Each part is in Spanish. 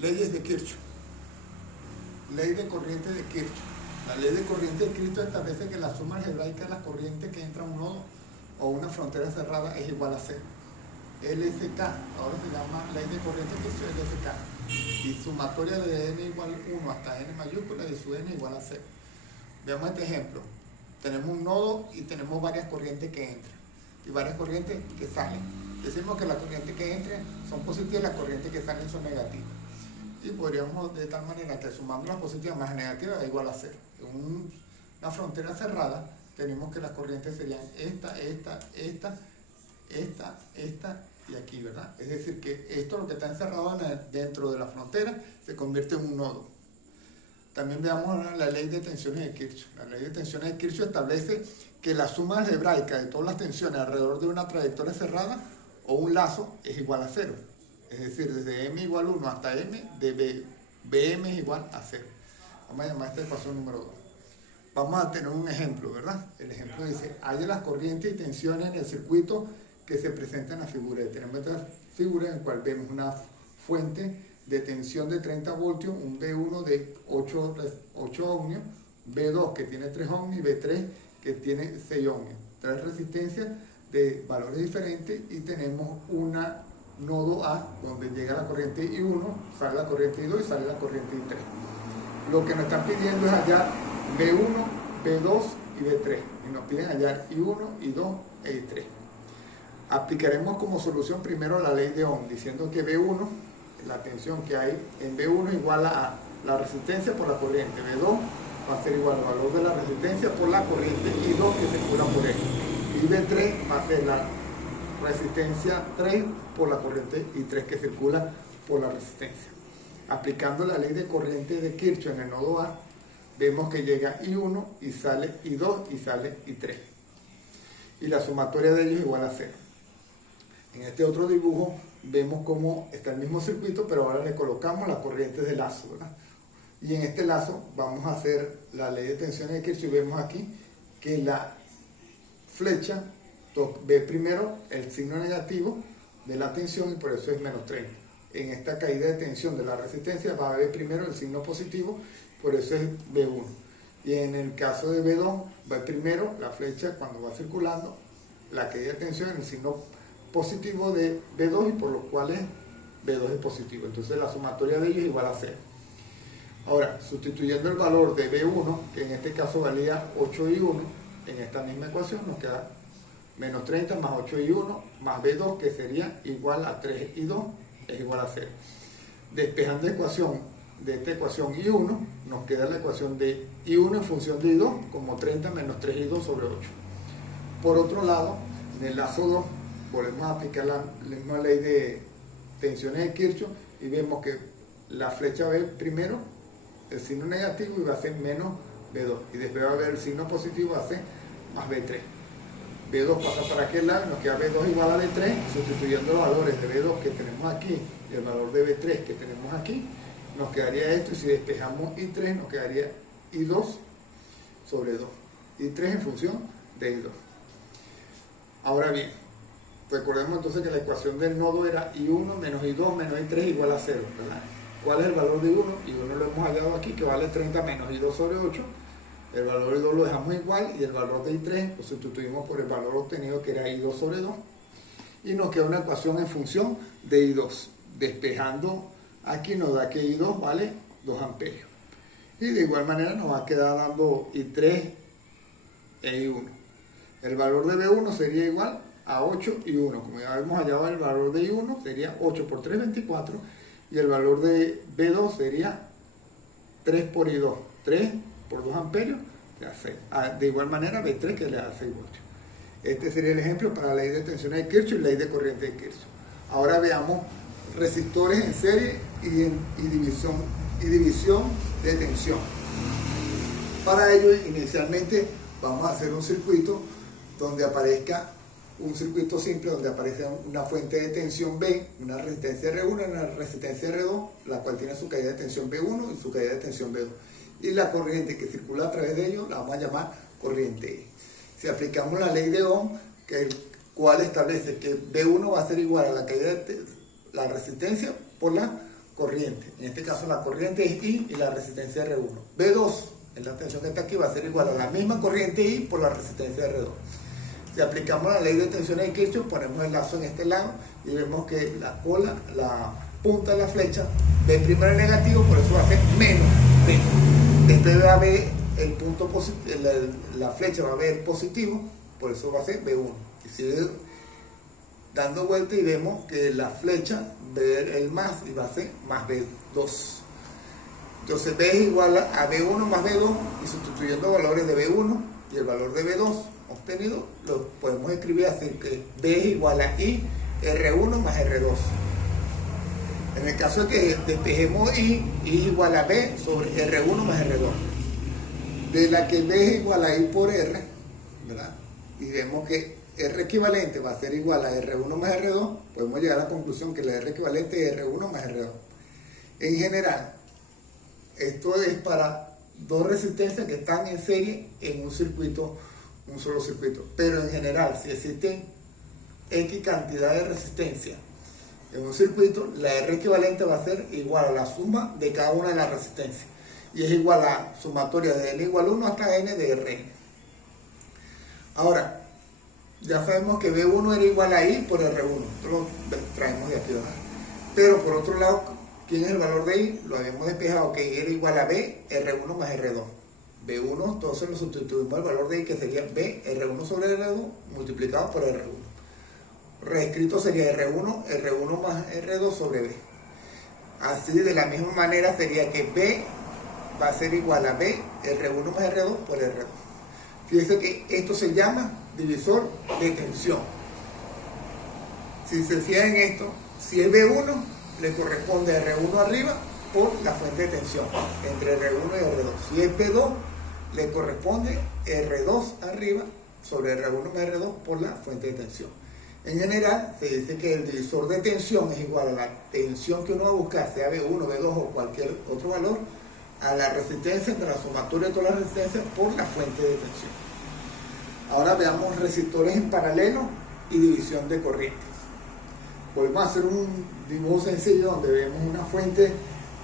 Leyes de Kirchhoff. Ley de corriente de Kirchhoff. La ley de corriente de Kirchhoff establece que la suma algebraica de las corrientes que entra a un nodo o una frontera cerrada es igual a cero. LSK, ahora se llama ley de corriente de Kirchhoff, LSK. Y sumatoria de n igual 1 hasta n mayúscula y su n igual a 0. Veamos este ejemplo. Tenemos un nodo y tenemos varias corrientes que entran y varias corrientes que salen. Decimos que las corrientes que entran son positivas y las corrientes que salen son negativas. Y podríamos de tal manera que sumando las positivas más negativas es igual a 0. En una frontera cerrada tenemos que las corrientes serían esta y aquí, ¿verdad? Es decir, que esto lo que está encerrado dentro de la frontera se convierte en un nodo. También veamos ahora la ley de tensiones de Kirchhoff. La ley de tensiones de Kirchhoff establece que la suma algebraica de todas las tensiones alrededor de una trayectoria cerrada o un lazo es igual a 0. Es decir, desde m igual 1 hasta m de bm es igual a 0. Vamos a llamar esta ecuación número 2. Vamos a tener un ejemplo, ¿verdad? El ejemplo dice, haya las corrientes y tensiones en el circuito que se presenta en la figura. Y tenemos esta figura en la cual vemos una fuente de tensión de 30 voltios, un B1 de 8 ohmios, B2 que tiene 3 ohmios y B3 que tiene 6 ohmios. Tres resistencias de valores diferentes y tenemos una nodo A donde llega la corriente I1, sale la corriente I2 y sale la corriente I3. Lo que nos están pidiendo es hallar B1, B2 y B3 y nos piden hallar I1, I2 e I3. Aplicaremos como solución primero la ley de Ohm diciendo que B1, la tensión que hay en B1 igual a la resistencia por la corriente, B2 va a ser igual al valor de la resistencia por la corriente I2 que circula por él, y B3 va a ser la resistencia 3 por la corriente I3 que circula por la resistencia. Aplicando la ley de corriente de Kirchhoff en el nodo A, vemos que llega I1 y sale I2 y sale I3. Y la sumatoria de ellos igual a 0. En este otro dibujo vemos cómo está el mismo circuito, pero ahora le colocamos las corrientes de lazo, ¿verdad? Y en este lazo vamos a hacer la ley de tensiones de Kirchhoff y vemos aquí que la flecha ve primero el signo negativo de la tensión y por eso es menos 30. En esta caída de tensión de la resistencia va a ver primero el signo positivo, por eso es B1. Y en el caso de B2 va primero la flecha cuando va circulando, la caída de tensión en el signo positivo de B2 y por lo cual B2 es positivo. Entonces la sumatoria de ellos es igual a 0. Ahora, sustituyendo el valor de B1, que en este caso valía 8i1, en esta misma ecuación nos queda menos 30 más 8i1 más B2, que sería igual a 3i2, es igual a 0. Despejando la ecuación de esta ecuación I1, nos queda la ecuación de I1 en función de I2 como 30 menos 3i2 sobre 8. Por otro lado, en el lazo 2, volvemos a aplicar la misma ley de tensiones de Kirchhoff y vemos que la flecha ve primero el signo negativo y va a ser menos B2. Y después va a ver el signo positivo, va a ser más B3. B2 pasa para aquel lado y nos queda B2 igual a B3, sustituyendo los valores de B2 que tenemos aquí y el valor de B3 que tenemos aquí, nos quedaría esto, y si despejamos I3 nos quedaría I2 sobre 2. I3 en función de I2. Ahora bien, recordemos entonces que la ecuación del nodo era I1 menos I2 menos I3 igual a 0, ¿verdad? ¿Cuál es el valor de I1? I1 lo hemos hallado aquí, que vale 30 menos I2 sobre 8. El valor de I2 lo dejamos igual y el valor de I3 lo sustituimos por el valor obtenido que era I2 sobre 2. Y nos queda una ecuación en función de I2. Despejando aquí nos da que I2 vale 2 amperios. Y de igual manera nos va a quedar dando I3 e I1. El valor de B1 sería igual a 8 y 1. Como ya hemos hallado, el valor de I1 sería 8 por 3, 24. Y el valor de B2 sería 3 por I2. 3 por 2 amperios le da 6. De igual manera B3 que le da 6 voltios. Este sería el ejemplo para la ley de tensiones de Kirchhoff y la ley de corriente de Kirchhoff. Ahora veamos resistores en serie y división de tensión. Para ello, inicialmente vamos a hacer un circuito donde aparezca un circuito simple donde aparece una fuente de tensión B, una resistencia R1 y una resistencia R2, la cual tiene su caída de tensión B1 y su caída de tensión B2. Y la corriente que circula a través de ellos la vamos a llamar corriente E. Si aplicamos la ley de Ohm, el cual establece que B1 va a ser igual a la caída de la resistencia por la corriente. En este caso la corriente es I y la resistencia es R1. B2, en la tensión que está aquí, va a ser igual a la misma corriente I por la resistencia R2. Si aplicamos la ley de tensiones de Kirchhoff, ponemos el lazo en este lado y vemos que la cola, la punta de la flecha, B primero es negativo, por eso va a ser menos B. Después va a ver el punto positivo, la flecha va a ver positivo, por eso va a ser B1. Y sigue dando vuelta y vemos que la flecha ve el más y va a ser más B2. Entonces B es igual a B1 más B2 y sustituyendo valores de B1 y el valor de B2 obtenido, lo podemos escribir así, que B es igual a I R1 más R2. En el caso de que despejemos I es igual a B sobre R1 más R2. De la que B es igual a I por R, ¿verdad? Y vemos que R equivalente va a ser igual a R1 más R2, podemos llegar a la conclusión que la R equivalente es R1 más R2. En general, esto es para dos resistencias que están en serie en un circuito, un solo circuito. Pero en general, si existen X cantidad de resistencia en un circuito, la R equivalente va a ser igual a la suma de cada una de las resistencias. Y es igual a sumatoria de N igual 1 hasta N de Rn. Ahora, ya sabemos que B1 era igual a I por R1. Esto lo traemos de aquí, ¿verdad? Pero por otro lado, ¿quién es el valor de I? Lo habíamos despejado, que era igual a B, R1 más R2. B1, entonces lo sustituimos al valor de I, que sería B, R1 sobre R2, multiplicado por R1. Reescrito sería R1 más R2 sobre B. Así, de la misma manera, sería que B va a ser igual a B, R1 más R2 por R2. Fíjense que esto se llama divisor de tensión. Si se fijan en esto, si es B1, le corresponde a R1 arriba por la fuente de tensión, entre R1 y R2. Si es B2, le corresponde R2 arriba sobre R1 más R2 por la fuente de tensión. En general, se dice que el divisor de tensión es igual a la tensión que uno va a buscar, sea B1, B2 o cualquier otro valor, a la resistencia entre la sumatoria de todas las resistencias por la fuente de tensión. Ahora veamos resistores en paralelo y división de corrientes. Volvemos a hacer un dibujo sencillo donde vemos una fuente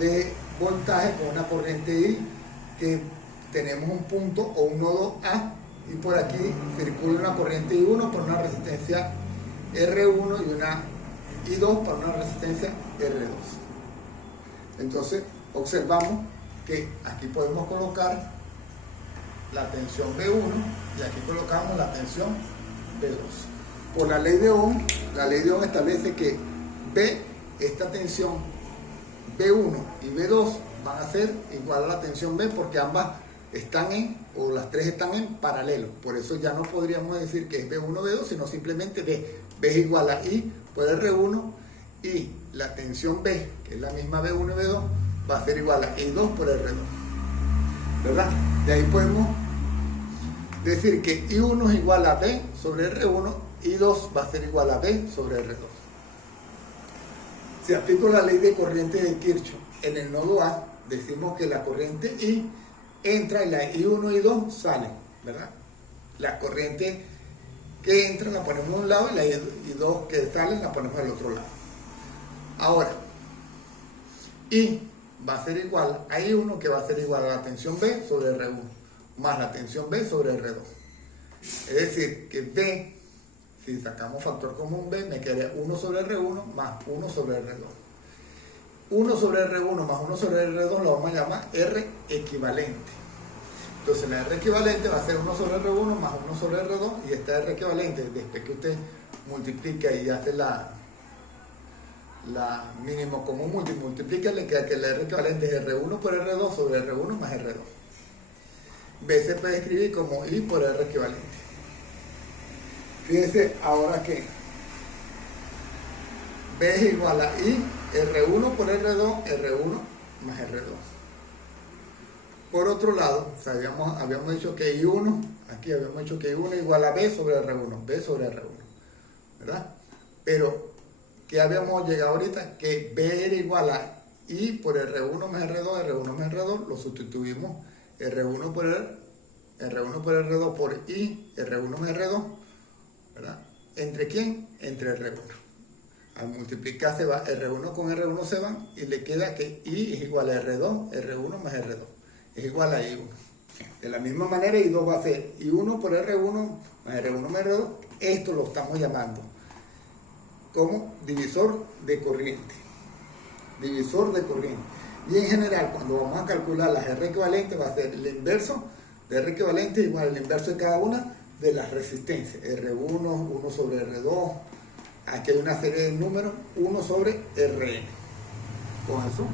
de voltaje con una corriente I, que tenemos un punto o un nodo A, y por aquí circula una corriente I1 por una resistencia R1 y una I2 para una resistencia R2. Entonces observamos que aquí podemos colocar la tensión B1 y aquí colocamos la tensión B2. Por la ley de Ohm establece que B, esta tensión B1 y B2 van a ser igual a la tensión B, porque ambas están o las tres están en paralelo. Por eso ya no podríamos decir que es B1 B2, sino simplemente B es igual a I por R1 y la tensión B, que es la misma B1 y B2, va a ser igual a I2 por R2, ¿verdad? De ahí podemos decir que I1 es igual a B sobre R1, I2 va a ser igual a B sobre R2. Si aplico la ley de corriente de Kirchhoff en el nodo A, decimos que la corriente I entra y la I1 y I2 salen, ¿verdad? La corriente que entra la ponemos a un lado y la I2 que salen la ponemos al otro lado. Ahora, I va a ser igual a I1, que va a ser igual a la tensión B sobre R1 más la tensión B sobre R2. Es decir, que B, si sacamos factor común B, me queda 1 sobre R1 más 1 sobre R2. 1 sobre R1 más 1 sobre R2 lo vamos a llamar R equivalente. Entonces la R equivalente va a ser 1 sobre R1 más 1 sobre R2, y esta R equivalente, después que usted multiplica y hace la mínimo común multiplica, le queda que la R equivalente es R1 por R2 sobre R1 más R2. B se puede escribir como I por R equivalente. Fíjense ahora que B es igual a I R1 por R2, R1 más R2. Por otro lado, habíamos dicho que I1, aquí habíamos dicho que I1 es igual a B sobre R1, B sobre R1, ¿verdad? Pero, ¿qué habíamos llegado ahorita? Que B era igual a I por R1 más R2, R1 más R2, lo sustituimos R1 por R2 por I, R1 más R2, ¿verdad? ¿Entre quién? Entre R1. Al multiplicarse va R1 con R1 se van y le queda que I es igual a R2, R1 más R2. Es igual a I1. De la misma manera I2 va a ser I1 por R1 más R1 más R2. Esto lo estamos llamando como divisor de corriente. Divisor de corriente. Y en general, cuando vamos a calcular las R equivalentes, va a ser el inverso de R equivalente igual al inverso de cada una de las resistencias. R1, 1 sobre R2. Aquí hay una serie de números, 1 sobre Rn. Con eso